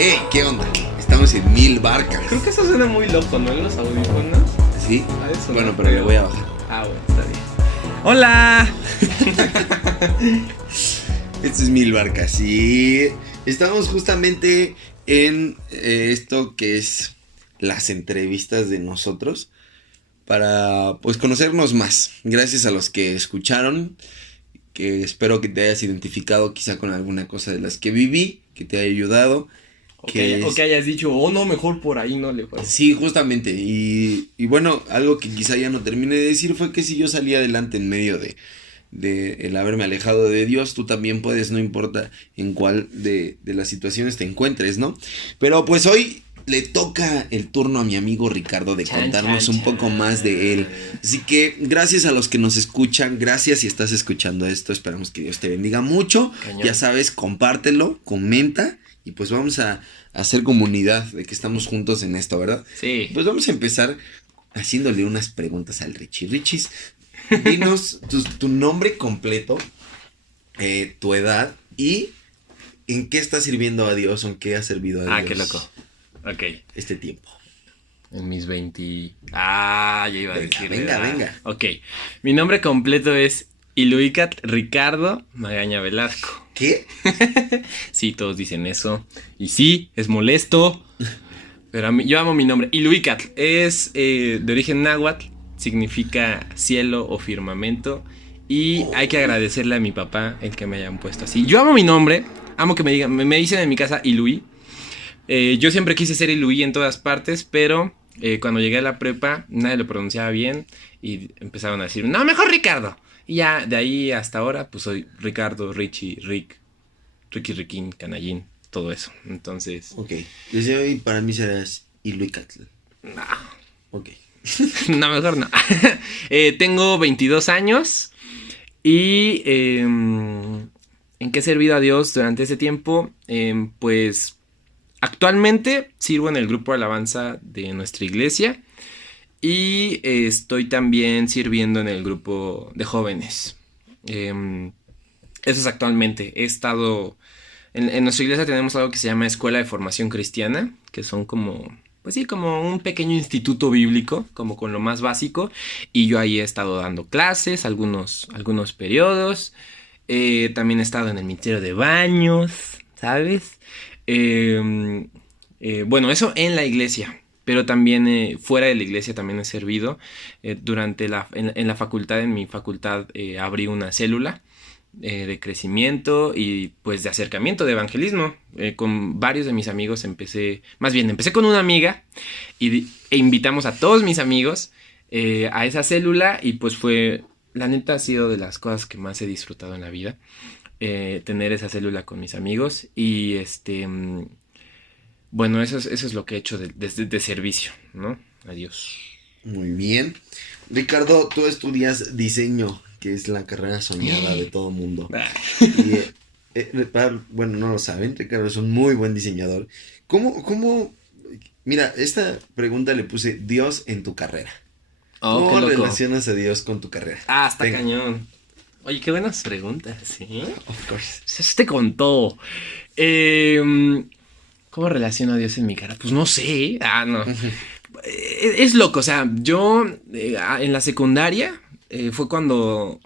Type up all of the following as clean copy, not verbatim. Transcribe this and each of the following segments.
¡Hey! ¿Qué onda? Estamos en 1000 barcas. Creo que eso suena muy loco, ¿no? En los audífonos. ¿Sí? Ha de sonar Bueno, pero le feo. voy a bajar. Ah, bueno, está bien. ¡Hola! Esto es 1000 barcas y estamos justamente en esto que es las entrevistas de nosotros para pues conocernos más. Gracias a los que escucharon, que espero que te hayas identificado quizá con alguna cosa de las que viví, que te haya ayudado. O que hayas dicho, oh no, mejor por ahí no le fue. Sí, justamente. Y bueno, algo que quizá ya no terminé de decir fue que si yo salí adelante en medio de el haberme alejado de Dios, tú también puedes, no importa en cuál de las situaciones te encuentres, ¿no? Pero pues hoy le toca el turno a mi amigo Ricardo de contarnos un poco más de él. Así que gracias a los que nos escuchan, gracias si estás escuchando esto, esperamos que Dios te bendiga mucho. Cañón. Ya sabes, compártelo, comenta y pues vamos a hacer comunidad de que estamos juntos en esto, ¿verdad? Sí. Pues vamos a empezar haciéndole unas preguntas al Richie. Richis, dinos tu nombre completo, tu edad y en qué estás sirviendo a Dios o en qué has servido a Dios. Ah, qué loco. Ok. Este tiempo. En mis 20... Ah, ya iba a Venga, decir. venga, ¿verdad? venga. Ok. Mi nombre completo es Iluicat Ricardo Magaña Velasco. ¿Qué? Sí, todos dicen eso. Y sí, es molesto. Pero yo amo mi nombre. Iluicat es de origen náhuatl. Significa cielo o firmamento. Y hay que agradecerle a mi papá el que me hayan puesto así. Yo amo mi nombre. Amo que me digan. Me dicen en mi casa Ilui. Yo siempre quise ser Ilui en todas partes. Pero cuando llegué a la prepa, nadie lo pronunciaba bien. Y empezaron a decir, no, mejor Ricardo. Y ya de ahí hasta ahora, pues soy Ricardo, Richie, Ricky, Riquín, Canallín, todo eso. Entonces, Ok. Desde hoy para mí serás Iluicatl. no, Ok. no, mejor no. Tengo 22 años y ¿en qué he servido a Dios durante ese tiempo? Pues actualmente sirvo en el grupo de alabanza de nuestra iglesia. Y estoy también sirviendo en el grupo de jóvenes. Eso es actualmente. He estado... En nuestra iglesia tenemos algo que se llama Escuela de Formación Cristiana, que son como... Pues sí, como un pequeño instituto bíblico, como con lo más básico. Y yo ahí he estado dando clases, algunos periodos. También he estado en el ministerio de baños, ¿sabes? Bueno, eso en la iglesia. Pero también fuera de la iglesia también he servido. Durante en la facultad, en mi facultad, abrí una célula de crecimiento y pues de acercamiento, de evangelismo. Con varios de mis amigos empecé con una amiga e invitamos a todos mis amigos a esa célula y pues la neta ha sido de las cosas que más he disfrutado en la vida. Tener esa célula con mis amigos y bueno, eso es lo que he hecho de servicio, ¿no? Adiós. Muy bien. Ricardo, tú estudias diseño, que es la carrera soñada de todo mundo. Y, bueno, no lo saben, Ricardo es un muy buen diseñador. ¿Cómo? Mira, esta pregunta le puse Dios en tu carrera. Oh, ¿Cómo qué loco. relacionas a Dios con tu carrera? Ah, está Venga. cañón. Oye, qué buenas preguntas, ¿sí? Of course. Se te contó. ¿Cómo relaciono a Dios en mi cara? Pues no sé. Ah, no. Es loco, o sea, yo en la secundaria fue cuando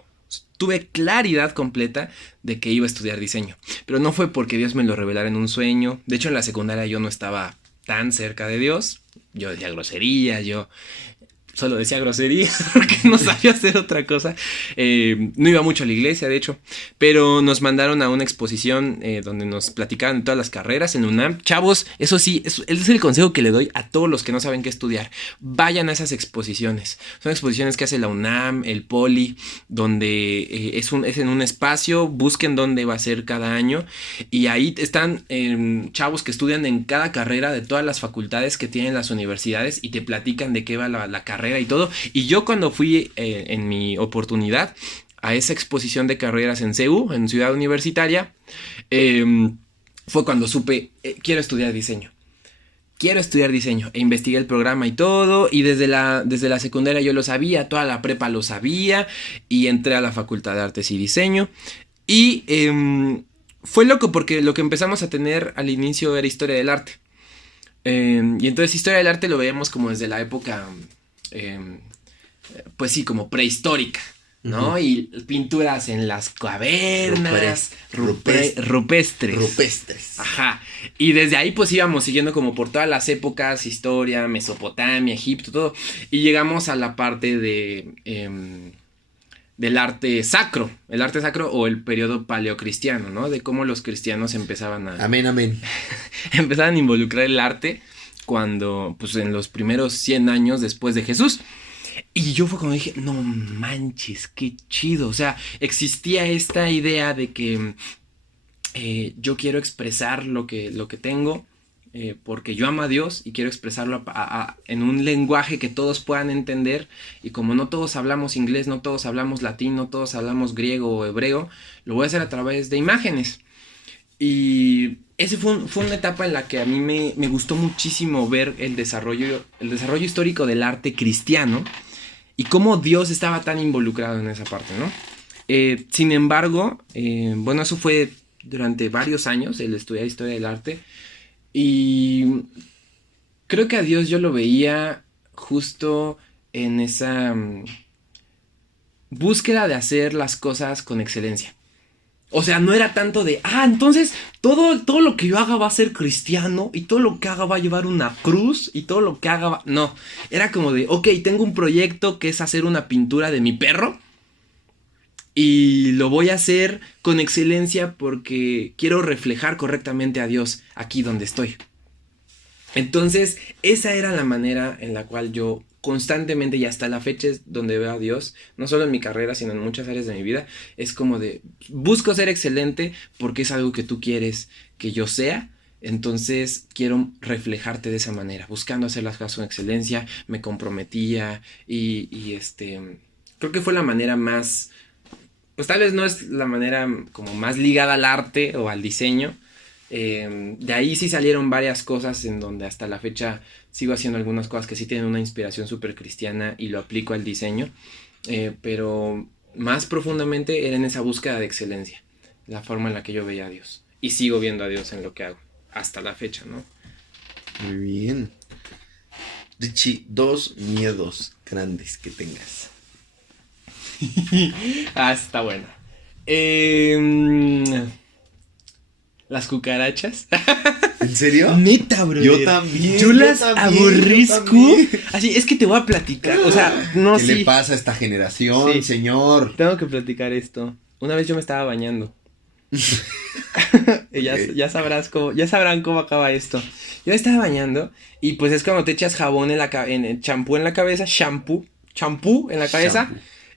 tuve claridad completa de que iba a estudiar diseño. Pero no fue porque Dios me lo revelara en un sueño. De hecho, en la secundaria yo no estaba tan cerca de Dios. Yo decía grosería, yo solo decía grosería porque no sabía hacer otra cosa. No iba mucho a la iglesia, de hecho. Pero nos mandaron a una exposición donde nos platicaban de todas las carreras en UNAM. Chavos, eso sí, ese es el consejo que le doy a todos los que no saben qué estudiar. Vayan a esas exposiciones. Son exposiciones que hace la UNAM, el Poli, donde es en un espacio. Busquen dónde va a ser cada año. Y ahí están chavos que estudian en cada carrera de todas las facultades que tienen las universidades y te platican de qué va la carrera y todo. Y yo cuando fui en mi oportunidad a esa exposición de carreras en CEU, en Ciudad Universitaria, fue cuando supe, quiero estudiar diseño. E investigué el programa y todo. Y desde la secundaria yo lo sabía, toda la prepa lo sabía. Y entré a la Facultad de Artes y Diseño. Y fue loco porque lo que empezamos a tener al inicio era historia del arte. Y entonces historia del arte lo veíamos como desde la época, pues sí, como prehistórica, ¿no? Y pinturas en las cavernas, rupestres. Ajá. Y desde ahí pues íbamos siguiendo como por todas las épocas, historia, Mesopotamia, Egipto, todo. Y llegamos a la parte del arte sacro. El arte sacro o el periodo paleocristiano, ¿no? De cómo los cristianos empezaban a... Amén. empezaban a involucrar el arte cuando, pues en los primeros 100 años después de Jesús. Y yo fue cuando dije, no manches, qué chido. O sea, existía esta idea de que yo quiero expresar lo que tengo porque yo amo a Dios y quiero expresarlo en un lenguaje que todos puedan entender. Y como no todos hablamos inglés, no todos hablamos latín, no todos hablamos griego o hebreo, lo voy a hacer a través de imágenes. Y ese fue una etapa en la que a mí me gustó muchísimo ver el desarrollo histórico del arte cristiano y cómo Dios estaba tan involucrado en esa parte, ¿no? Sin embargo, bueno, eso fue durante varios años, el estudiar historia del arte, y creo que a Dios yo lo veía justo en esa búsqueda de hacer las cosas con excelencia. O sea, no era tanto de, entonces todo lo que yo haga va a ser cristiano y todo lo que haga va a llevar una cruz y todo lo que haga va... No, era como de, ok, tengo un proyecto que es hacer una pintura de mi perro y lo voy a hacer con excelencia porque quiero reflejar correctamente a Dios aquí donde estoy. Entonces, esa era la manera en la cual yo constantemente y hasta la fecha es donde veo a Dios, no solo en mi carrera, sino en muchas áreas de mi vida, es como de, busco ser excelente porque es algo que tú quieres que yo sea, entonces quiero reflejarte de esa manera, buscando hacer las cosas con excelencia, me comprometía y creo que fue la manera más, pues tal vez no es la manera como más ligada al arte o al diseño. De ahí sí salieron varias cosas en donde hasta la fecha sigo haciendo algunas cosas que sí tienen una inspiración súper cristiana y lo aplico al diseño, pero más profundamente era en esa búsqueda de excelencia, la forma en la que yo veía a Dios y sigo viendo a Dios en lo que hago hasta la fecha, ¿no? Muy bien. Richie, 2 miedos grandes que tengas. Está buena. Las cucarachas. ¿En serio? Neta, bro. Yo también. Yo las aborrezco. Así, es que te voy a platicar. O sea, no sé. ¿Qué le pasa a esta generación, señor? Tengo que platicar esto. Una vez yo me estaba bañando. Ya sabrán cómo acaba esto. Yo me estaba bañando y pues es cuando te echas jabón en champú en la cabeza, champú en la cabeza.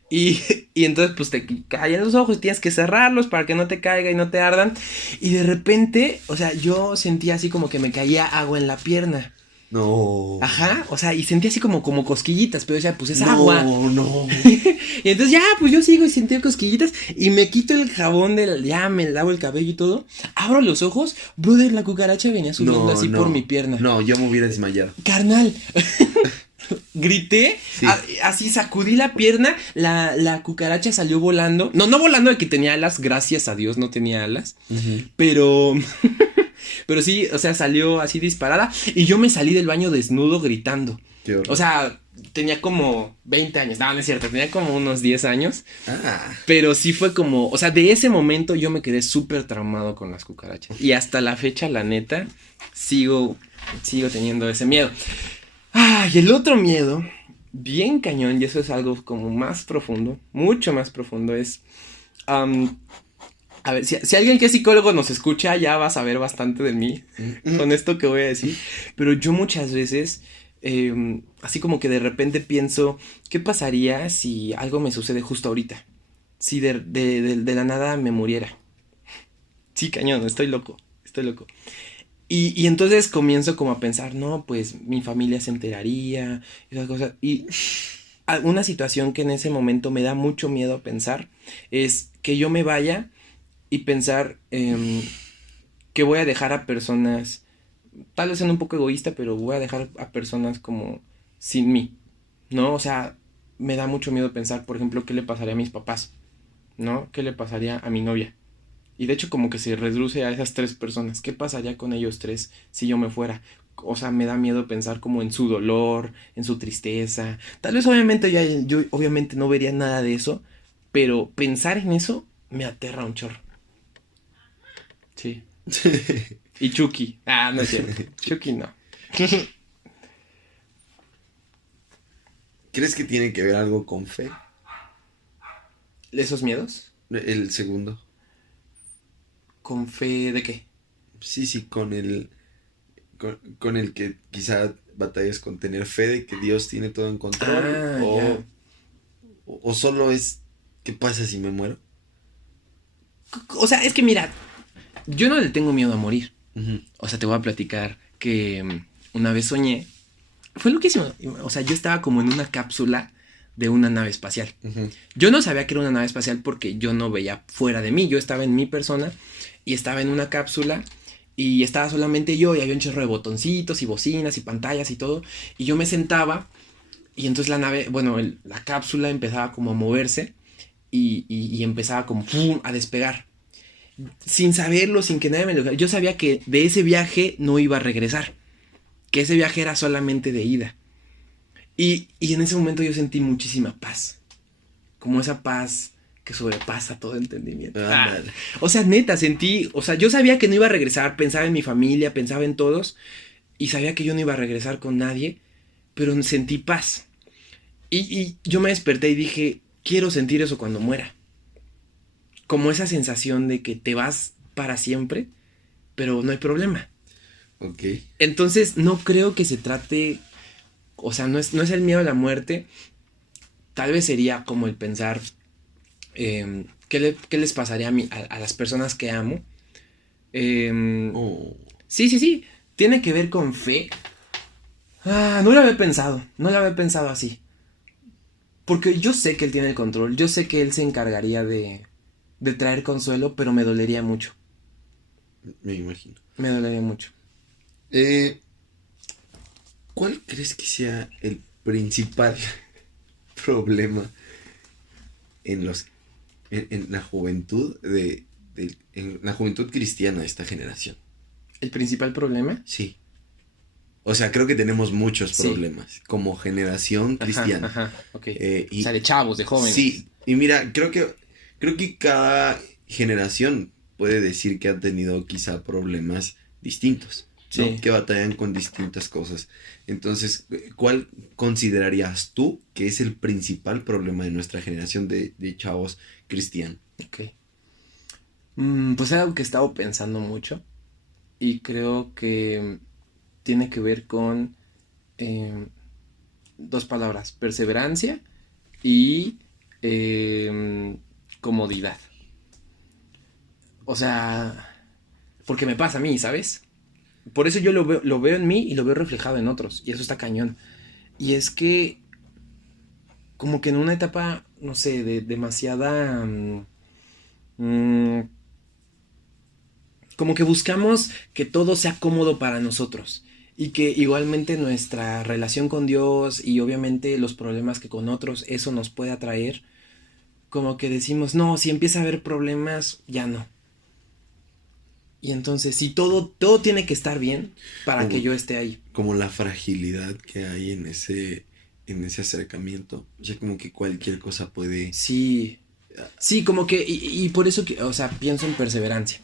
Y entonces pues te caen los ojos y tienes que cerrarlos para que no te caiga y no te ardan. Y de repente, o sea, yo sentía así como que me caía agua en la pierna. No. Ajá, o sea, y sentía así como cosquillitas, pero o sea, pues es agua. No. Y entonces ya, pues yo sigo y sentí cosquillitas y me quito el jabón ya me lavo el cabello y todo. Abro los ojos, brother, la cucaracha venía subiendo así por mi pierna. No, yo me hubiera desmayado. Carnal. Grité, sí. Así sacudí la pierna, la cucaracha salió volando. No volando de que tenía alas, gracias a Dios no tenía alas. Pero sí, o sea, salió así disparada. Y yo me salí del baño desnudo gritando. O sea, tenía como 20 años. No es cierto, tenía como unos 10 años. Pero sí fue como, o sea, de ese momento yo me quedé súper traumado con las cucarachas. Y hasta la fecha, la neta, sigo teniendo ese miedo. Y el otro miedo, bien cañón, y eso es algo como más profundo, mucho más profundo, es... a ver, si alguien que es psicólogo nos escucha, ya va a saber bastante de mí con esto que voy a decir. Pero yo muchas veces, así como que de repente pienso, ¿qué pasaría si algo me sucede justo ahorita? Si de la nada me muriera. Sí, cañón, estoy loco. Y entonces comienzo como a pensar, no, pues mi familia se enteraría, esas cosas. Y una situación que en ese momento me da mucho miedo pensar es que yo me vaya y pensar que voy a dejar a personas, tal vez en un poco egoísta, pero voy a dejar a personas como sin mí, ¿no? O sea, me da mucho miedo pensar, por ejemplo, qué le pasaría a mis papás, ¿no? ¿Qué le pasaría a mi novia? Y de hecho como que se reduce a esas 3 personas. ¿Qué pasaría con ellos 3 si yo me fuera? O sea, me da miedo pensar como en su dolor, en su tristeza. Tal vez obviamente yo obviamente no vería nada de eso, pero pensar en eso me aterra un chorro. Sí. Y Chucky. Ah, no es cierto. Chucky no. ¿Crees que tiene que ver algo con fe? ¿Esos miedos? El segundo. ¿Con fe de qué? Sí, sí, con el que quizá batallas con tener fe de que Dios tiene todo en control. Ah, ya. O solo es, ¿qué pasa si me muero? O sea, es que mira, yo no le tengo miedo a morir. Ujú. O sea, te voy a platicar que una vez soñé. Fue loquísimo. O sea, yo estaba como en una cápsula de una nave espacial. Ujú. Yo no sabía que era una nave espacial porque yo no veía fuera de mí. Yo estaba en mi persona y estaba en una cápsula y estaba solamente yo y había un chorro de botoncitos y bocinas y pantallas y todo. Y yo me sentaba y entonces la nave, bueno, la cápsula empezaba como a moverse y empezaba como ¡pum! A despegar. Sin saberlo, sin que nadie me lo... Yo sabía que de ese viaje no iba a regresar. Que ese viaje era solamente de ida. Y en ese momento yo sentí muchísima paz. Como esa paz que sobrepasa todo entendimiento. Ándale. O sea, neta, sentí... O sea, yo sabía que no iba a regresar. Pensaba en mi familia, pensaba en todos. Y sabía que yo no iba a regresar con nadie. Pero sentí paz. Y yo me desperté y dije, quiero sentir eso cuando muera. Como esa sensación de que te vas para siempre, pero no hay problema. Ok. Entonces, no creo que se trate... O sea, no es el miedo a la muerte. Tal vez sería como el pensar... ¿qué les pasaría a las personas que amo? Oh. Sí, sí, sí. Tiene que ver con fe. No lo había pensado. No lo había pensado así. Porque yo sé que él tiene el control. Yo sé que él se encargaría de traer consuelo, pero me dolería mucho. Me imagino. Me dolería mucho. Eh, ¿Cuál crees que sea el principal problema en en la juventud en la juventud cristiana de esta generación? ¿El principal problema? Sí. O sea, creo que tenemos muchos Sí. problemas como generación cristiana. Ajá, ok. Y O sea, de chavos, de jóvenes. sí, y mira, creo que cada generación puede decir que ha tenido quizá problemas distintos, ¿no? Sí. Que batallan con distintas cosas. Entonces, ¿cuál considerarías tú que es el principal problema de nuestra generación de chavos cristianos? Ok. Pues es algo que he estado pensando mucho y creo que tiene que ver con eh, 2 palabras, perseverancia y comodidad. O sea, porque me pasa a mí, ¿sabes? Por eso yo lo veo en mí y lo veo reflejado en otros y eso está cañón. Y es que como que en una etapa, no sé, de demasiada... mm, como que buscamos que todo sea cómodo para nosotros y que igualmente nuestra relación con Dios y obviamente los problemas que con otros eso nos puede atraer, como que decimos, no, si empieza a haber problemas, ya no. Y entonces, si todo tiene que estar bien para que yo esté ahí. Como la fragilidad que hay en ese acercamiento. O sea, como que cualquier cosa puede... Sí, sí, como que, y por eso, o sea, pienso en perseverancia.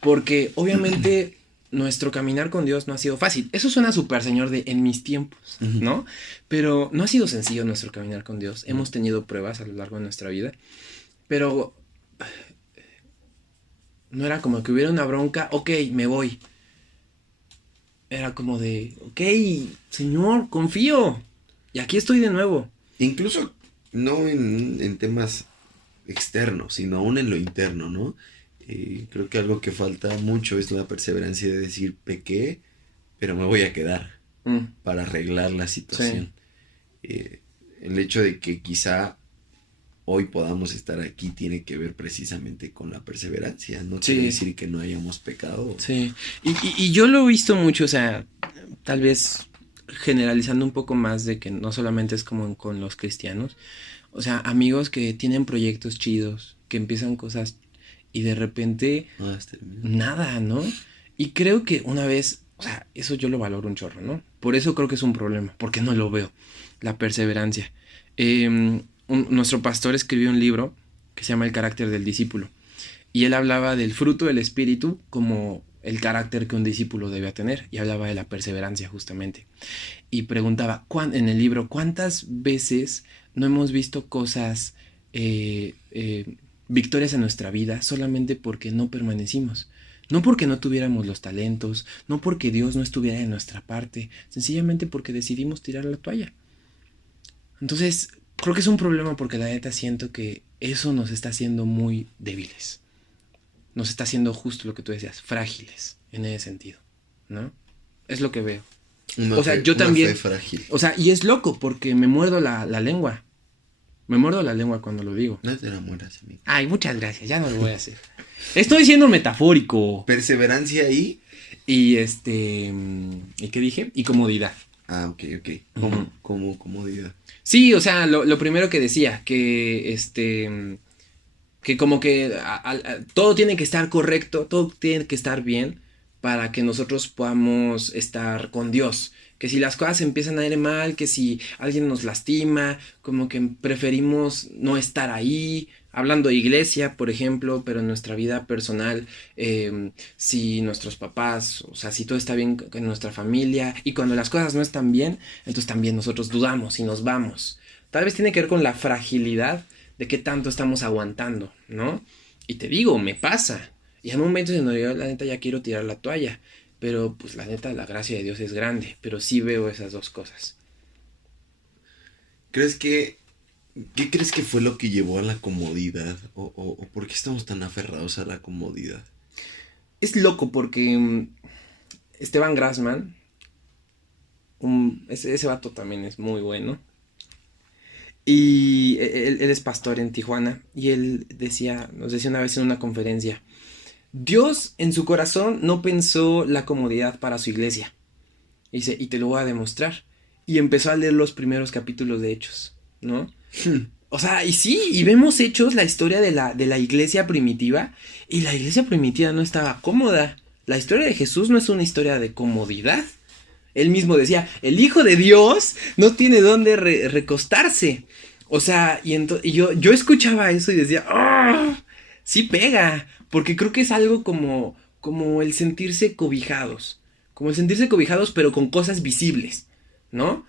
Porque obviamente nuestro caminar con Dios no ha sido fácil. Eso suena súper señor de en mis tiempos, ¿no? Pero no ha sido sencillo nuestro caminar con Dios. Hemos tenido pruebas a lo largo de nuestra vida. Pero no era como que hubiera una bronca, ok, me voy. Era como de, ok, Señor, confío. Y aquí estoy de nuevo. Incluso no en temas externos, sino aún en lo interno, ¿no? Creo que algo que falta mucho es la perseverancia de decir, pequé, pero me voy a quedar Mm, para arreglar la situación. El hecho de que quizá hoy podamos estar aquí tiene que ver precisamente con la perseverancia. No quiere Sí. decir que no hayamos pecado. sí. Y yo lo he visto mucho, o sea, tal vez generalizando un poco más de que no solamente es como con los cristianos. O sea, amigos que tienen proyectos chidos, que empiezan cosas y de repente nada, ¿no? Y creo que una vez, o sea, eso yo lo valoro un chorro, ¿no? Por eso creo que es un problema, porque no lo veo, la perseverancia. Nuestro pastor escribió un libro que se llama El carácter del discípulo, y él hablaba del fruto del espíritu como el carácter que un discípulo debe tener, y hablaba de la perseverancia justamente. Y preguntaba en el libro, ¿cuántas veces no hemos visto cosas, victorias en nuestra vida solamente porque no permanecimos? No porque no tuviéramos los talentos, no porque Dios no estuviera de nuestra parte, sencillamente porque decidimos tirar la toalla. Entonces, creo que es un problema porque la neta siento que eso nos está haciendo muy débiles. Nos está haciendo justo lo que tú decías, frágiles en ese sentido, ¿no? Es lo que veo. Yo también. Fe frágil. O sea, y es loco porque me muerdo la lengua. Me muerdo la lengua cuando lo digo. No te la mueras, amigo. Ay, muchas gracias, ya no lo voy a hacer. Estoy siendo metafórico. Perseverancia ahí. Y ¿y qué dije? Y comodidad. Ah, ok. Como comodidad. Sí, o sea, lo primero que decía, que que como que todo tiene que estar correcto, todo tiene que estar bien para que nosotros podamos estar con Dios. Que si las cosas empiezan a ir mal, que si alguien nos lastima, como que preferimos no estar ahí, hablando de iglesia, por ejemplo, pero en nuestra vida personal, si nuestros papás, o sea, si todo está bien en nuestra familia, y cuando las cosas no están bien, entonces también nosotros dudamos y nos vamos. Tal vez tiene que ver con la fragilidad de qué tanto estamos aguantando, ¿no? Y te digo, me pasa. Y hay momentos en donde yo, la neta, ya quiero tirar la toalla. Pero, pues, la neta, la gracia de Dios es grande. Pero sí veo esas dos cosas. ¿Qué crees que fue lo que llevó a la comodidad? ¿O por qué estamos tan aferrados a la comodidad? Es loco porque Esteban Grassman, ese vato también es muy bueno. Y él es pastor en Tijuana. Y él nos decía una vez en una conferencia: Dios en su corazón no pensó la comodidad para su iglesia. Dice, y te lo voy a demostrar. Y empezó a leer los primeros capítulos de Hechos, ¿no? O sea, y sí, y vemos Hechos, la historia de la iglesia primitiva. Y la iglesia primitiva no estaba cómoda. La historia de Jesús no es una historia de comodidad. Él mismo decía, el Hijo de Dios no tiene dónde recostarse. O sea, y yo escuchaba eso y decía, ¡oh! Sí pega, porque creo que es algo como el sentirse cobijados. Como el sentirse cobijados, pero con cosas visibles, ¿no?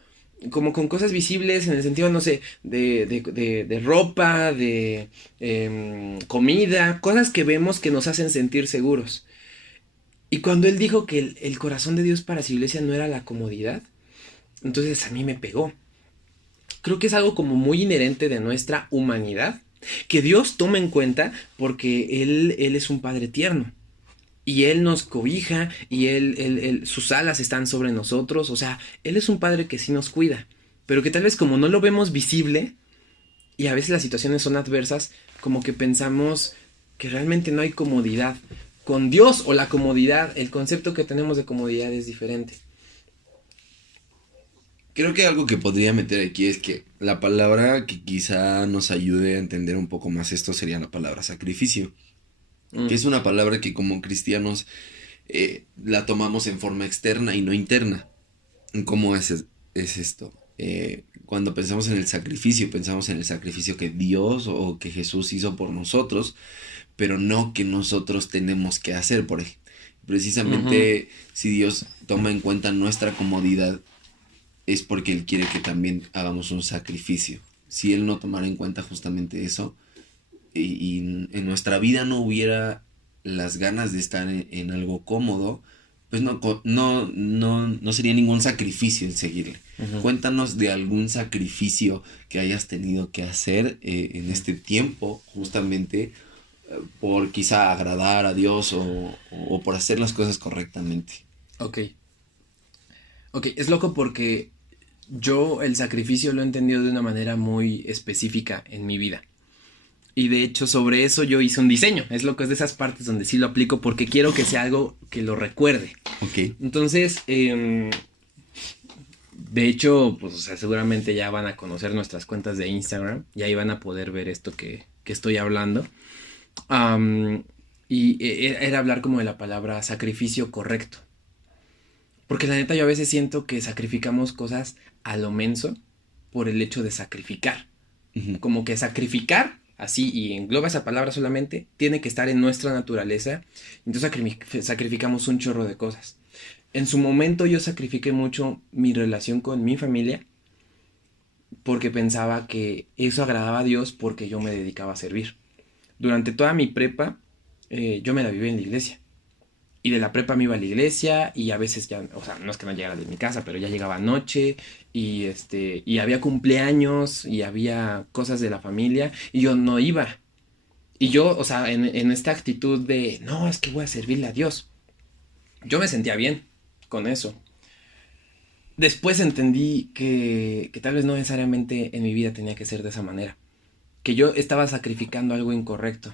Como con cosas visibles en el sentido, no sé, de ropa, de comida, cosas que vemos que nos hacen sentir seguros. Y cuando él dijo que el corazón de Dios para su iglesia no era la comodidad, entonces a mí me pegó. Creo que es algo como muy inherente de nuestra humanidad, que Dios toma en cuenta porque Él es un Padre tierno. Y Él nos cobija y sus alas están sobre nosotros. O sea, Él es un Padre que sí nos cuida. Pero que tal vez como no lo vemos visible y a veces las situaciones son adversas, como que pensamos que realmente no hay comodidad. Con Dios o la comodidad, el concepto que tenemos de comodidad es diferente. Creo que algo que podría meter aquí es que la palabra que quizá nos ayude a entender un poco más esto sería la palabra sacrificio. Que es una palabra que como cristianos la tomamos en forma externa y no interna. ¿Cómo es esto? Cuando pensamos en el sacrificio, pensamos en el sacrificio que Dios o que Jesús hizo por nosotros, pero no que nosotros tenemos que hacer por Él. Precisamente si Dios toma en cuenta nuestra comodidad, es porque Él quiere que también hagamos un sacrificio. Si Él no tomara en cuenta justamente eso, y en nuestra vida no hubiera las ganas de estar en algo cómodo, pues no sería ningún sacrificio el seguirle. Cuéntanos de algún sacrificio que hayas tenido que hacer en este tiempo, justamente por quizá agradar a Dios o por hacer las cosas correctamente. Ok, es loco porque yo el sacrificio lo he entendido de una manera muy específica en mi vida. Y de hecho sobre eso yo hice un diseño. Es lo que es de esas partes donde sí lo aplico porque quiero que sea algo que lo recuerde. Ok. Entonces, de hecho, pues o sea, seguramente ya van a conocer nuestras cuentas de Instagram. Y ahí van a poder ver esto que estoy hablando. Am, Era hablar como de la palabra sacrificio correcto. Porque la neta yo a veces siento que sacrificamos cosas a lo menso por el hecho de sacrificar. Ujú. Como que sacrificar, así, y engloba esa palabra solamente, tiene que estar en nuestra naturaleza. Entonces sacrificamos un chorro de cosas. En su momento yo sacrifiqué mucho mi relación con mi familia porque pensaba que eso agradaba a Dios porque yo me dedicaba a servir. Durante toda mi prepa, yo me la viví en la iglesia. Y de la prepa me iba a la iglesia y a veces ya, o sea, no es que no llegara de mi casa, pero ya llegaba noche y había cumpleaños y había cosas de la familia y yo no iba. Y yo, o sea, en esta actitud de, no, es que voy a servirle a Dios. Yo me sentía bien con eso. Después entendí que tal vez no necesariamente en mi vida tenía que ser de esa manera. Que yo estaba sacrificando algo incorrecto.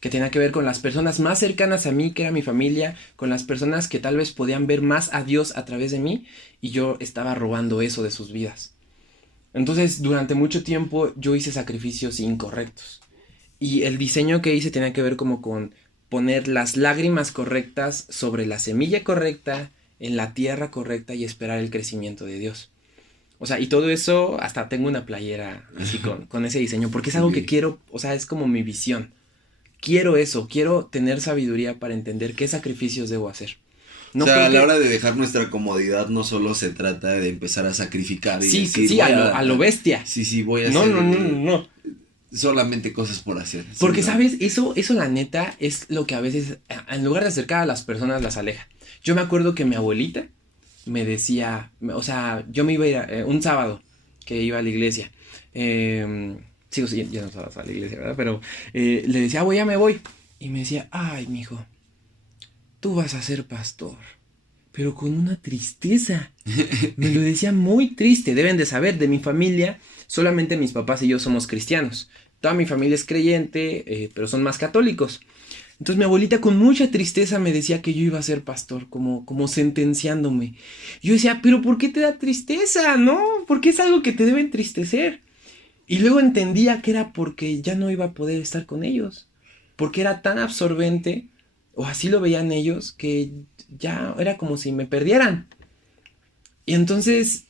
Que tenía que ver con las personas más cercanas a mí, que era mi familia, con las personas que tal vez podían ver más a Dios a través de mí, y yo estaba robando eso de sus vidas. Entonces, durante mucho tiempo yo hice sacrificios incorrectos. Y el diseño que hice tenía que ver como con poner las lágrimas correctas sobre la semilla correcta, en la tierra correcta y esperar el crecimiento de Dios. O sea, y todo eso, hasta tengo una playera así con ese diseño, porque es algo que Ok. quiero, o sea, es como mi visión. Quiero eso, quiero tener sabiduría para entender qué sacrificios debo hacer. O No sea, creo a la que... hora de dejar nuestra comodidad no solo se trata de empezar a sacrificar y Sí, decir sí, voy a lo bestia. sí, sí, voy a No, hacer no, no, no, no. solamente cosas por hacer. Sí, Porque, no. ¿sabes? Eso la neta es lo que a veces, en lugar de acercar a las personas, las aleja. Yo me acuerdo que mi abuelita me decía, o sea, yo me iba a ir un sábado que iba a la iglesia. Sigo yendo sábados a la iglesia, ¿verdad? Pero le decía, voy, ya me voy. Y me decía, ay, mijo, tú vas a ser pastor. Pero con una tristeza. Me lo decía muy triste. Deben de saber, de mi familia, solamente mis papás y yo somos cristianos. Toda mi familia es creyente, pero son más católicos. Entonces mi abuelita con mucha tristeza me decía que yo iba a ser pastor, como sentenciándome. Yo decía, pero ¿por qué te da tristeza? ¿No? Porque es algo que te debe entristecer. Y luego entendía que era porque ya no iba a poder estar con ellos. Porque era tan absorbente, o así lo veían ellos, que ya era como si me perdieran. Y entonces,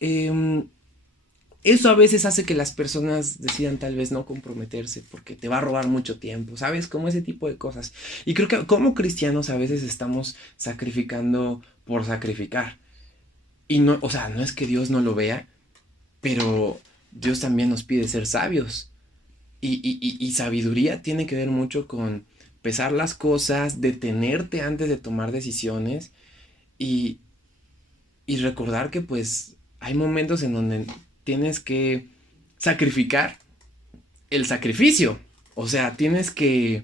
eso a veces hace que las personas decidan tal vez no comprometerse porque te va a robar mucho tiempo, ¿sabes? Como ese tipo de cosas. Y creo que como cristianos a veces estamos sacrificando por sacrificar. Y no, o sea, no es que Dios no lo vea, pero Dios también nos pide ser sabios. Y sabiduría tiene que ver mucho con pesar las cosas, detenerte antes de tomar decisiones y, y recordar que pues hay momentos en donde tienes que sacrificar el sacrificio. O sea, tienes que...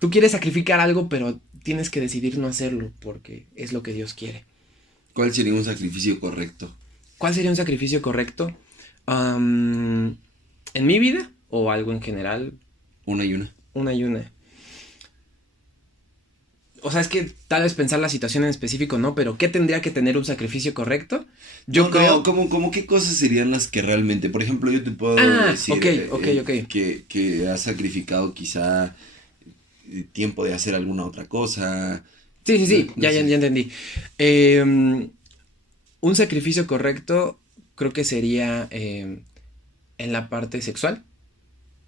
Tú quieres sacrificar algo, pero tienes que decidir no hacerlo porque es lo que Dios quiere. ¿Cuál sería un sacrificio correcto? ¿Cuál sería un sacrificio correcto? ¿En mi vida o algo en general? Una y una. Una y una. O sea, es que tal vez pensar la situación en específico no, pero ¿qué tendría que tener un sacrificio correcto? Yo No, creo... no, como qué cosas serían las que realmente, por ejemplo, yo te puedo Ah, decir ok, ok, ok. que has sacrificado quizá tiempo de hacer alguna otra cosa, Sí, sí, sí, no ya sé. entendí. Un sacrificio correcto creo que sería en la parte sexual,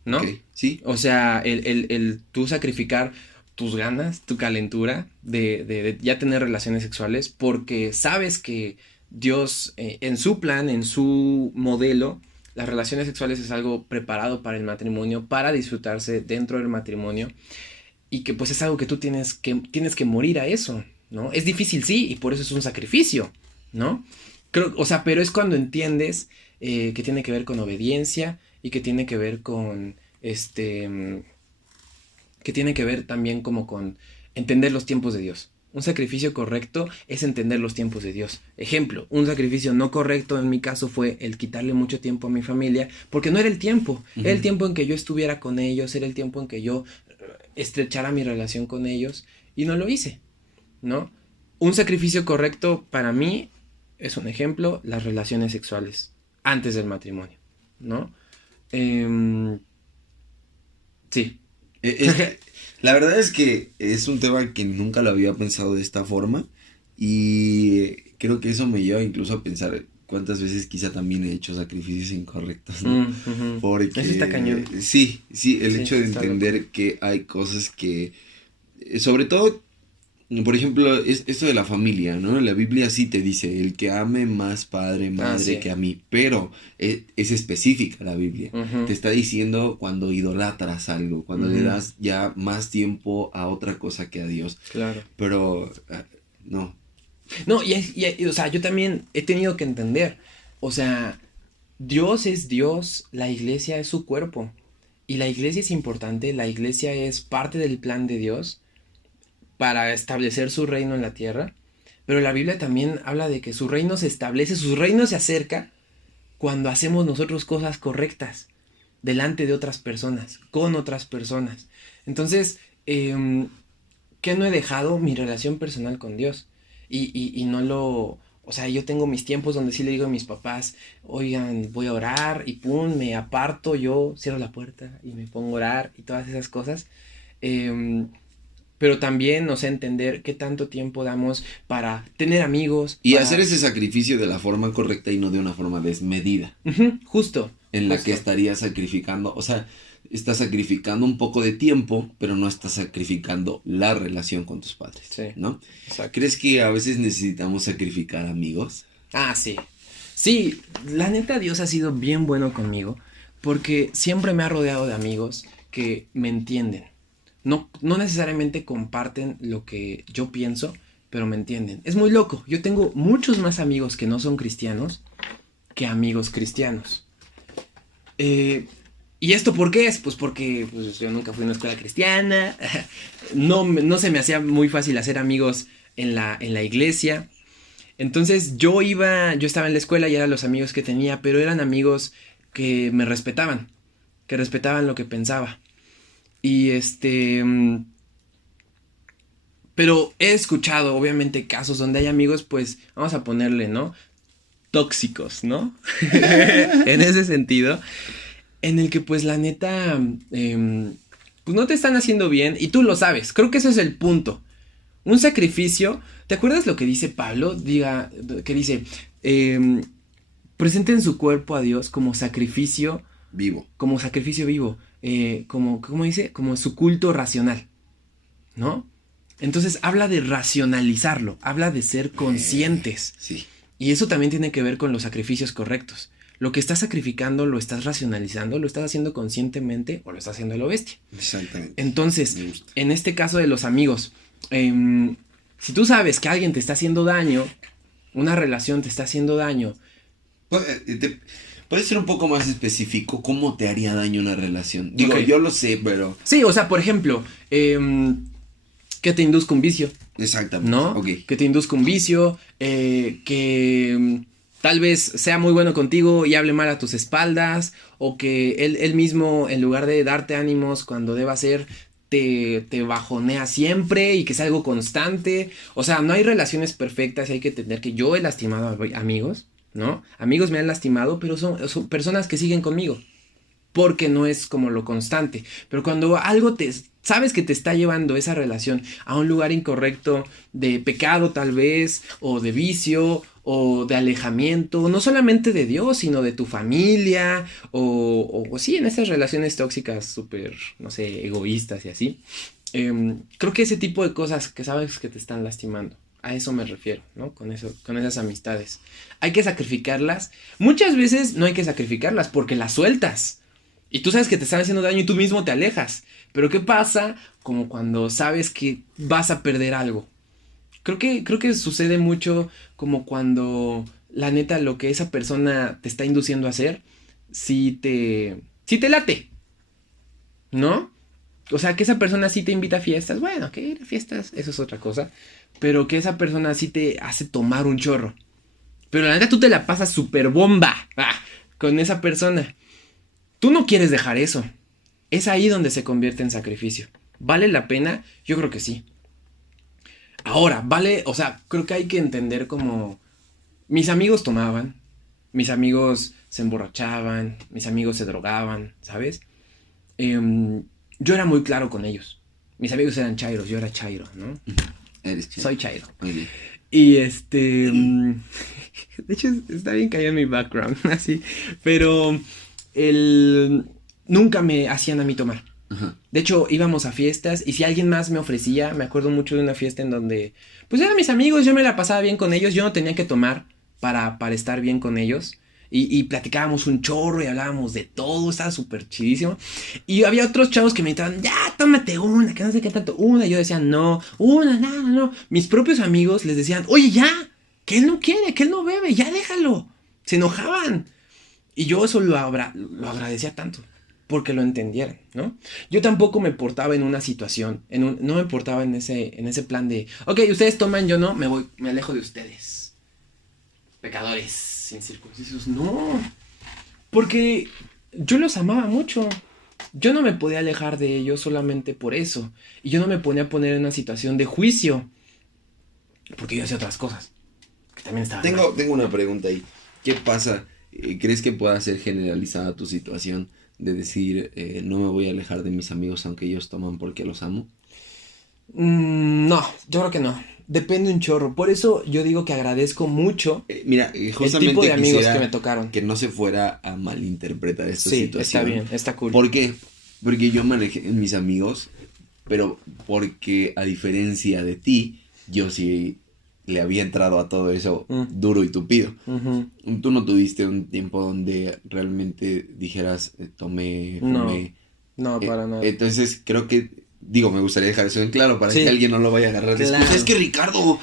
Ok, ¿no? sí. O sea, el tú sacrificar tus ganas, tu calentura de ya tener relaciones sexuales porque sabes que Dios en su plan, en su modelo, las relaciones sexuales es algo preparado para el matrimonio, para disfrutarse dentro del matrimonio y que pues es algo que tú tienes que morir a eso, ¿no? Es difícil, sí, y por eso es un sacrificio, ¿no? Creo, o sea, pero es cuando entiendes que tiene que ver con obediencia y que tiene que ver con, que tiene que ver también como con entender los tiempos de Dios. Un sacrificio correcto es entender los tiempos de Dios. Ejemplo, un sacrificio no correcto en mi caso fue el quitarle mucho tiempo a mi familia, porque no era el tiempo, era el Ujú. tiempo en que yo estuviera con ellos, era el tiempo en que yo estrechara mi relación con ellos y no lo hice, ¿no? Un sacrificio correcto para mí es un ejemplo, las relaciones sexuales antes del matrimonio, ¿no? Sí. Es que La verdad es que es un tema que nunca lo había pensado de esta forma y creo que eso me lleva incluso a pensar cuántas veces quizá también he hecho sacrificios incorrectos, ¿no? Ujú. Eso está Porque cañón. sí, el Sí, hecho de está loco. entender que hay cosas que, sobre todo, por ejemplo, esto de la familia, ¿no? La Biblia sí te dice, el que ame más padre, Ah, madre sí. que a mí, pero es específica la Biblia. Te Ujú, está diciendo cuando idolatras algo, cuando le ujú, das ya más tiempo a otra cosa que a Dios. claro. Pero, no. No, o sea, yo también he tenido que entender. O sea, Dios es Dios, la iglesia es su cuerpo. Y la iglesia es importante, la iglesia es parte del plan de Dios para establecer su reino en la tierra. Pero la Biblia también habla de que su reino se establece, su reino se acerca cuando hacemos nosotros cosas correctas delante de otras personas, con otras personas. Entonces, ¿qué no he dejado? Mi relación personal con Dios. Y no lo... O sea, yo tengo mis tiempos donde sí le digo a mis papás, oigan, voy a orar y pum, me aparto, yo cierro la puerta y me pongo a orar y todas esas cosas. Em, pero también no sé entender qué tanto tiempo damos para tener amigos, Y hacer para... ese sacrificio de la forma correcta y no de una forma desmedida, Ujú, justo, en la que justo. estarías sacrificando, o sea, estás sacrificando un poco de tiempo, pero no estás sacrificando la relación con tus padres, Sí, ¿no? exacto. ¿Crees que a veces necesitamos sacrificar amigos? Ah, sí. Sí, la neta Dios ha sido bien bueno conmigo porque siempre me ha rodeado de amigos que me entienden. No, no necesariamente comparten lo que yo pienso, pero me entienden. Es muy loco. Yo tengo muchos más amigos que no son cristianos que amigos cristianos. Eh, ¿Y esto por qué es? Pues porque pues, yo nunca fui a una escuela cristiana. No, no se me hacía muy fácil hacer amigos en la iglesia. Entonces yo estaba en la escuela y eran los amigos que tenía, pero eran amigos que me respetaban, que respetaban lo que pensaba. Y pero he escuchado obviamente casos donde hay amigos, pues vamos a ponerle, ¿no? Tóxicos, ¿no? En ese sentido, en el que pues la neta, pues no te están haciendo bien y tú lo sabes. Creo que ese es el punto. Un sacrificio, ¿te acuerdas lo que dice Pablo? Diga, que dice, em, presenten su cuerpo a Dios Vivo. como sacrificio vivo, como, ¿cómo dice? Como su culto racional, ¿no? Entonces habla de racionalizarlo, habla de ser conscientes. Sí, Y eso también tiene que ver con los sacrificios correctos. Lo que estás sacrificando lo estás racionalizando, lo estás haciendo conscientemente o lo estás haciendo a lo bestia. exactamente. Entonces, Me gusta. en este caso de los amigos, em, si tú sabes que alguien te está haciendo daño, una relación te está haciendo daño. ¿Puedes ser un poco más específico? ¿Cómo te haría daño una relación? Ok. Digo, yo lo sé, pero... Sí, o sea, por ejemplo, que te induzca un vicio, Exactamente, ¿no? ok. Que te induzca un vicio, que tal vez sea muy bueno contigo y hable mal a tus espaldas, o que él mismo, en lugar de darte ánimos cuando deba ser, te bajonea siempre y que es algo constante. O sea, no hay relaciones perfectas y hay que entender que yo he lastimado a amigos, ¿no? Amigos me han lastimado, pero son personas que siguen conmigo porque no es como lo constante. Pero cuando algo sabes que te está llevando esa relación a un lugar incorrecto de pecado tal vez, o de vicio, o de alejamiento, no solamente de Dios, sino de tu familia, o sí, en esas relaciones tóxicas súper, no sé, egoístas y así. Creo que ese tipo de cosas que sabes que te están lastimando. A eso me refiero, ¿no? Con eso, con esas amistades. Hay que sacrificarlas. Muchas veces no hay que sacrificarlas porque las sueltas. Y tú sabes que te están haciendo daño y tú mismo te alejas. Pero ¿qué pasa? Como cuando sabes que vas a perder algo. Creo que sucede mucho como cuando la neta lo que esa persona te está induciendo a hacer, sí te late, ¿no? O sea, que esa persona sí te invita a fiestas. Bueno, que ir a fiestas, eso es otra cosa. Pero que esa persona sí te hace tomar un chorro. Pero la neta tú te la pasas súper bomba con esa persona. Tú no quieres dejar eso. Es ahí donde se convierte en sacrificio. ¿Vale la pena? Yo creo que sí. Ahora, vale, o sea, creo que hay que entender como mis amigos tomaban, mis amigos se emborrachaban, mis amigos se drogaban, ¿sabes? Yo era muy claro con ellos. Mis amigos eran chairos, yo era chairo, ¿no? Eres chairo. Soy chairo. Okay. Y de hecho está bien caído en mi background, así, pero nunca me hacían a mí tomar. Ajá. De hecho, íbamos a fiestas y si alguien más me ofrecía, me acuerdo mucho de una fiesta en donde, pues eran mis amigos, yo me la pasaba bien con ellos, yo no tenía que tomar para estar bien con ellos. Y platicábamos un chorro y hablábamos de todo, estaba súper chidísimo. Y había otros chavos que me gritaban, ya, tómate una, que no sé qué tanto, una. Y yo decía, no, una, no. Mis propios amigos les decían, oye, ya, que él no quiere, que él no bebe, ya déjalo. Se enojaban. Y yo eso lo agradecía tanto, porque lo entendieran, ¿no? Yo tampoco me portaba en una situación, no me portaba en ese plan de, ok, ustedes toman, yo no, me alejo de ustedes. Pecadores incircuncisos, no, porque yo los amaba mucho, yo no me podía alejar de ellos solamente por eso, y yo no me ponía a poner en una situación de juicio, porque yo hacía otras cosas, que también estaban Tengo una pregunta ahí, ¿qué pasa? ¿Crees que pueda ser generalizada tu situación de decir, no me voy a alejar de mis amigos aunque ellos toman porque los amo? No, yo creo que no. Depende un chorro. Por eso yo digo que agradezco mucho Mira, justamente el tipo de amigos quisiera que me tocaron. que no se fuera a malinterpretar esta Sí, situación. está bien, está cool. ¿Por qué? Porque yo manejé mis amigos, pero porque a diferencia de ti, yo sí le había entrado a todo eso duro y tupido. Uh-huh. Tú no tuviste un tiempo donde realmente dijeras, tomé, fumé. No, para nada. Entonces creo que, me gustaría dejar eso en claro para Sí. que alguien no lo vaya a agarrar de Claro. excusa. Es que Ricardo...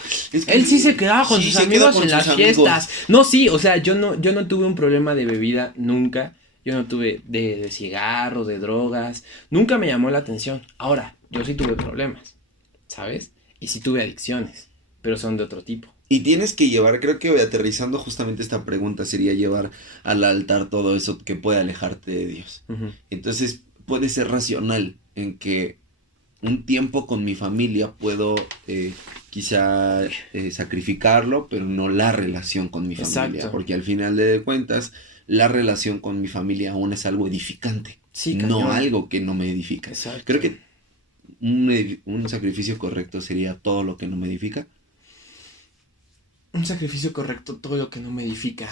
Él sí se quedaba con sí, sus se queda amigos con en sus las amigos. fiestas. No, sí, o sea, yo no tuve un problema de bebida nunca. Yo no tuve de cigarro, de drogas. Nunca me llamó la atención. Ahora, yo sí tuve problemas, ¿sabes? Y sí tuve adicciones, pero son de otro tipo. Y tienes que llevar, creo que aterrizando justamente esta pregunta sería llevar al altar todo eso que puede alejarte de Dios. Uh-huh. Entonces puede ser racional en que un tiempo con mi familia puedo quizá sacrificarlo, pero no la relación con mi familia. Exacto. Porque al final de cuentas, la relación con mi familia aún es algo edificante, Sí, no cañón. algo que no me edifica. Exacto. Creo que un sacrificio correcto sería todo lo que no me edifica. Un sacrificio correcto, todo lo que no me edifica.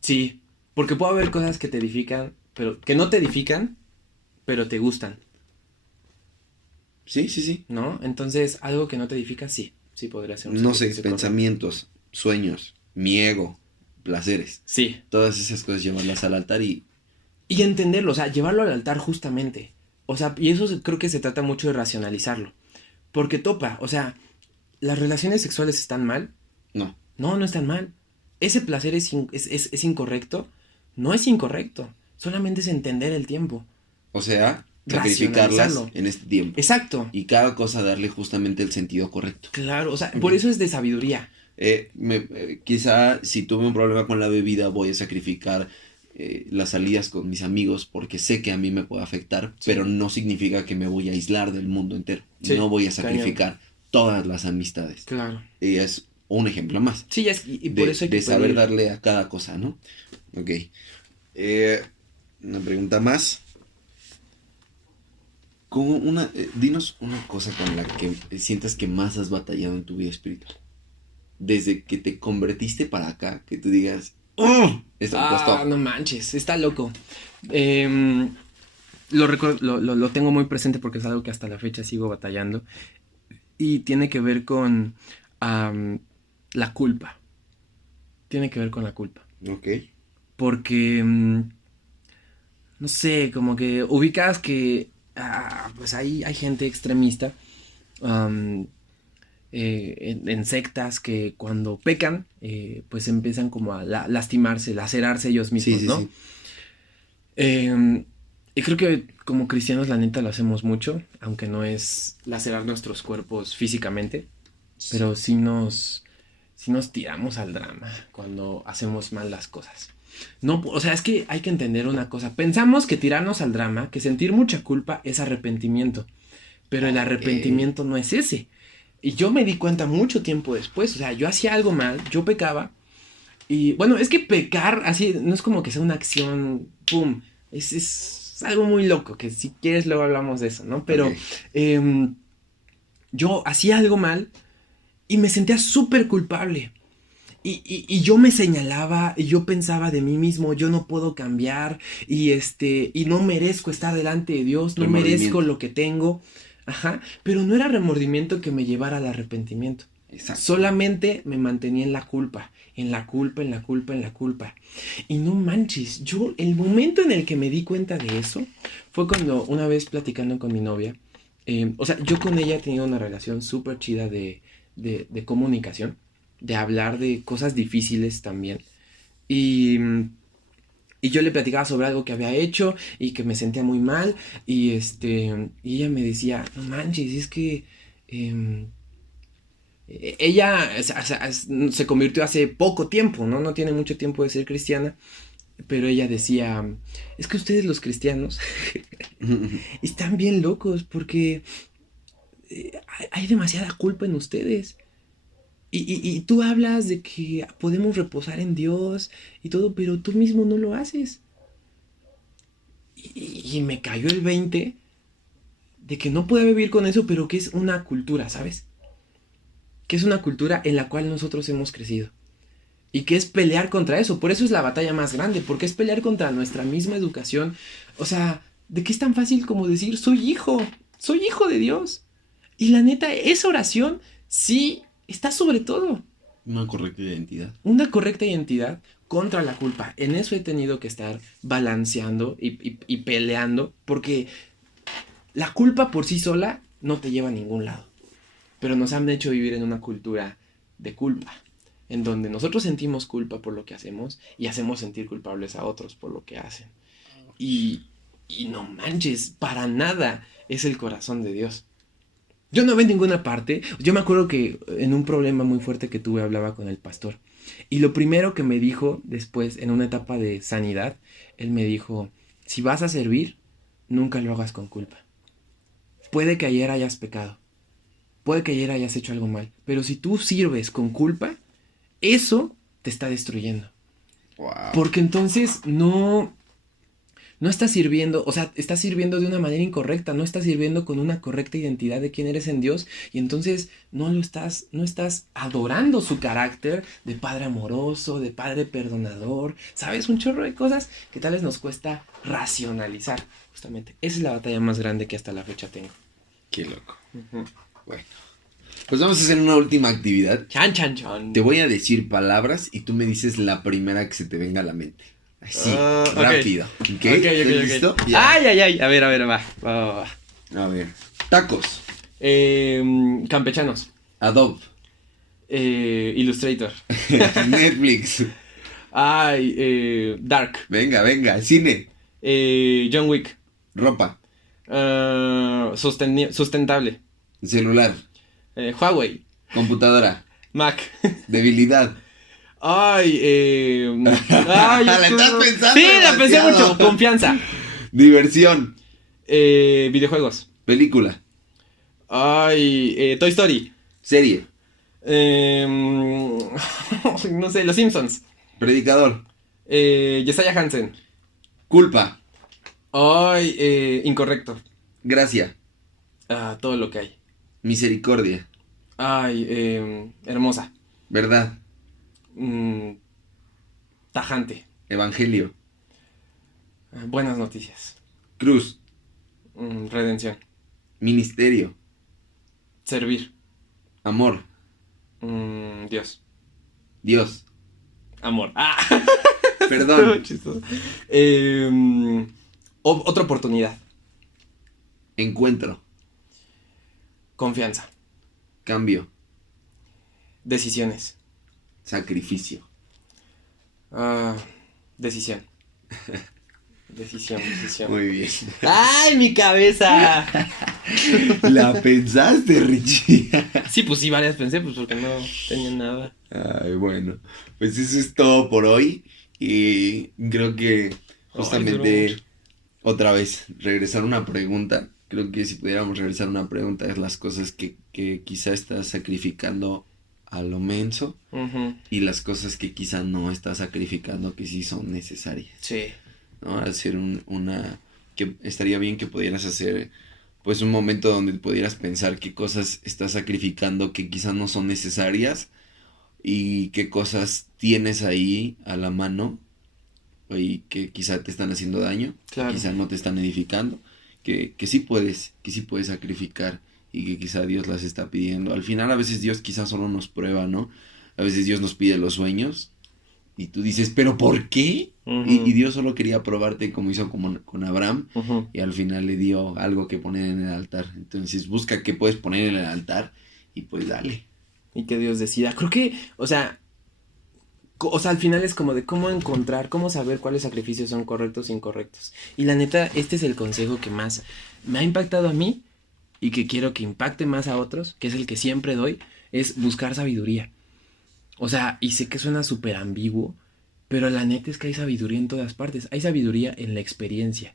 Sí, porque puede haber cosas que te edifican, pero que no te edifican, pero te gustan, Sí, sí, sí. ¿no? Entonces, algo que no te edifica, sí podría ser un No sé, sacrificio correcto. pensamientos, sueños, mi ego, placeres. Sí, Todas esas cosas llevarlas al altar y y entenderlo, o sea, llevarlo al altar justamente. O sea, y eso creo que se trata mucho de racionalizarlo. Porque topa, o sea, ¿las relaciones sexuales están mal? no. No están mal. ¿Ese placer es incorrecto? No es incorrecto. Solamente es entender el tiempo. O sea, sacrificarlas Racionalizarlo. en este tiempo. Exacto. Y cada cosa darle justamente el sentido correcto. Claro, o sea, por eso es de sabiduría. Quizá si tuve un problema con la bebida voy a sacrificar las salidas con mis amigos porque sé que a mí me puede afectar, Sí. pero no significa que me voy a aislar del mundo entero. Sí, No voy a sacrificar todas las amistades. Claro. Y es un ejemplo más. Sí, y por eso hay que de saber pedir. darle a cada cosa, ¿no? Ok. Una pregunta más. Dinos una cosa con la que sientas que más has batallado en tu vida espiritual. Desde que te convertiste para acá, que tú digas, ¡oh! Esto me costó. No manches, está loco. Lo tengo muy presente porque es algo que hasta la fecha sigo batallando. Y tiene que ver con la culpa. Tiene que ver con la culpa. Ok. Porque, no sé, como que ubicas que pues hay gente extremista en sectas que cuando pecan, pues empiezan como a lastimarse, lacerarse ellos mismos, Sí, ¿no? sí. Y creo que como cristianos la neta lo hacemos mucho, aunque no es lacerar nuestros cuerpos físicamente, pero sí nos tiramos al drama cuando hacemos mal las cosas. No, o sea, es que hay que entender una cosa. Pensamos que tirarnos al drama, que sentir mucha culpa es arrepentimiento, pero el arrepentimiento no es ese. Y yo me di cuenta mucho tiempo después, o sea, yo hacía algo mal, yo pecaba, y bueno, es que pecar así no es como que sea una acción, ¡pum! Es es algo muy loco, que si quieres luego hablamos de eso, ¿no? Pero Ok. yo hacía algo mal y me sentía súper culpable. Y yo me señalaba y yo pensaba de mí mismo, yo no puedo cambiar y no merezco estar delante de Dios, no merezco Remordimiento. lo que tengo. Ajá, pero no era remordimiento que me llevara al arrepentimiento. Exacto. Solamente me mantenía en la culpa, en la culpa, en la culpa, en la culpa. Y no manches, el momento en el que me di cuenta de eso fue cuando una vez platicando con mi novia, o sea, yo con ella he tenido una relación súper chida de comunicación, de hablar de cosas difíciles también. Y, y yo le platicaba sobre algo que había hecho y que me sentía muy mal. Y ella me decía, no manches, es que ella se convirtió hace poco tiempo, ¿no? No tiene mucho tiempo de ser cristiana. Pero ella decía, es que ustedes los cristianos están bien locos porque hay demasiada culpa en ustedes. Y tú hablas de que podemos reposar en Dios y todo, pero tú mismo no lo haces. Y me cayó el 20 de que no puedo vivir con eso, pero que es una cultura, ¿sabes? Que es una cultura en la cual nosotros hemos crecido. Y que es pelear contra eso. Por eso es la batalla más grande, porque es pelear contra nuestra misma educación. O sea, ¿de qué es tan fácil como decir, soy hijo de Dios? Y la neta, esa oración sí está sobre todo. Una correcta identidad. Una correcta identidad contra la culpa. En eso he tenido que estar balanceando y peleando, porque la culpa por sí sola no te lleva a ningún lado. Pero nos han hecho vivir en una cultura de culpa, en donde nosotros sentimos culpa por lo que hacemos y hacemos sentir culpables a otros por lo que hacen. Y, y no manches, para nada es el corazón de Dios. Yo no veo en ninguna parte. Yo me acuerdo que en un problema muy fuerte que tuve hablaba con el pastor. Y lo primero que me dijo después, en una etapa de sanidad, él me dijo, si vas a servir, nunca lo hagas con culpa. Puede que ayer hayas pecado, puede que ayer hayas hecho algo mal, pero si tú sirves con culpa, eso te está destruyendo. Wow. Porque entonces no estás sirviendo, o sea, estás sirviendo de una manera incorrecta, no estás sirviendo con una correcta identidad de quién eres en Dios y entonces no estás adorando su carácter de padre amoroso, de padre perdonador, ¿sabes? Un chorro de cosas que tal vez nos cuesta racionalizar, justamente. Esa es la batalla más grande que hasta la fecha tengo. Qué loco. Uh-huh. Bueno. Pues vamos a hacer una última actividad. Chan, chan, chan. Te voy a decir palabras y tú me dices la primera que se te venga a la mente. Así, rápido. Okay. ¿Ok? ¿Estás listo? Ya. Ay. A ver, va. A ver. Tacos. Campechanos. Adobe. Illustrator. Netflix. Dark. Venga. Cine. John Wick. Ropa. Sustentable. Celular. Huawei. Computadora. Mac. Debilidad. ¿La estás pensando Sí, la pensé demasiado. mucho. Confianza. Diversión. Videojuegos. Película. Toy Story. Serie. No sé, Los Simpsons. Predicador. Jesiah Hansen. Culpa. Incorrecto. Gracia. Todo lo que hay. Misericordia. Hermosa. Verdad. Tajante. Evangelio. Buenas noticias. Cruz. Redención. Ministerio. Servir. Amor. Dios. Dios. Amor. Perdón. Chistoso. Otra oportunidad. Encuentro. Confianza. Cambio. Decisiones. Sacrificio. Decisión. Decisión. Muy bien. ¡Ay, mi cabeza! La pensaste, Richie. Sí, pues sí, varias pensé, pues porque no tenía nada. Ay, bueno. Pues eso es todo por hoy. Y creo que justamente otra vez regresar una pregunta. Creo que si pudiéramos regresar una pregunta es las cosas que quizá estás sacrificando a lo menso. Uh-huh. Y las cosas que quizá no estás sacrificando que sí son necesarias. Sí. ¿No? Hacer una que estaría bien que pudieras hacer pues un momento donde pudieras pensar qué cosas estás sacrificando que quizás no son necesarias y qué cosas tienes ahí a la mano y que quizá te están haciendo daño, Claro. quizá no te están edificando, que sí puedes sacrificar y que quizá Dios las está pidiendo. Al final a veces Dios quizá solo nos prueba, ¿no? A veces Dios nos pide los sueños y tú dices, ¿pero por qué? Ujú. Y Dios solo quería probarte como hizo con Abraham Ujú. y al final le dio algo que poner en el altar. Entonces busca qué puedes poner en el altar y pues dale. Y que Dios decida. Creo que, o sea, al final es como de cómo encontrar, cómo saber cuáles sacrificios son correctos e incorrectos. Y la neta, este es el consejo que más me ha impactado a mí y que quiero que impacte más a otros, que es el que siempre doy, es buscar sabiduría. O sea, y sé que suena súper ambiguo, pero la neta es que hay sabiduría en todas partes. Hay sabiduría en la experiencia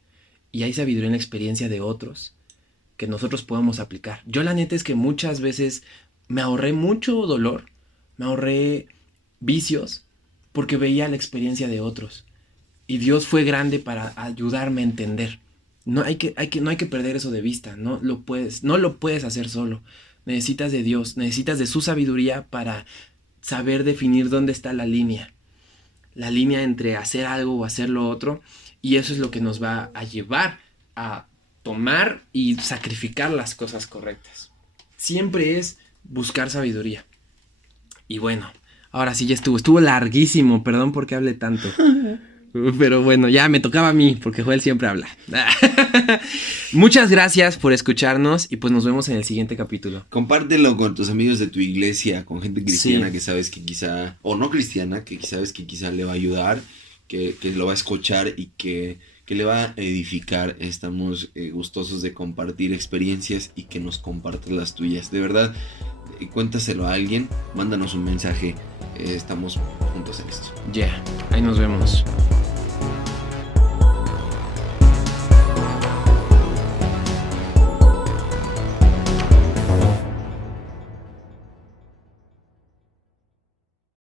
y hay sabiduría en la experiencia de otros que nosotros podamos aplicar. Yo la neta es que muchas veces me ahorré mucho dolor, me ahorré vicios porque veía la experiencia de otros. Y Dios fue grande para ayudarme a entender. No hay que perder eso de vista. No lo puedes hacer solo. Necesitas de Dios, necesitas de su sabiduría para saber definir dónde está la línea. La línea entre hacer algo o hacer lo otro. Y eso es lo que nos va a llevar a tomar y sacrificar las cosas correctas. Siempre es buscar sabiduría. Y bueno, ahora sí ya estuvo larguísimo, perdón porque hablé tanto. Pero bueno, ya me tocaba a mí, porque Joel siempre habla. Muchas gracias por escucharnos y pues nos vemos en el siguiente capítulo. Compártelo con tus amigos de tu iglesia, con gente cristiana Sí. que sabes que quizá, o no cristiana, que sabes que quizá le va a ayudar, que lo va a escuchar y que le va a edificar. Estamos gustosos de compartir experiencias y que nos compartas las tuyas. De verdad, cuéntaselo a alguien, mándanos un mensaje. Estamos juntos en esto. Ya, ahí nos vemos.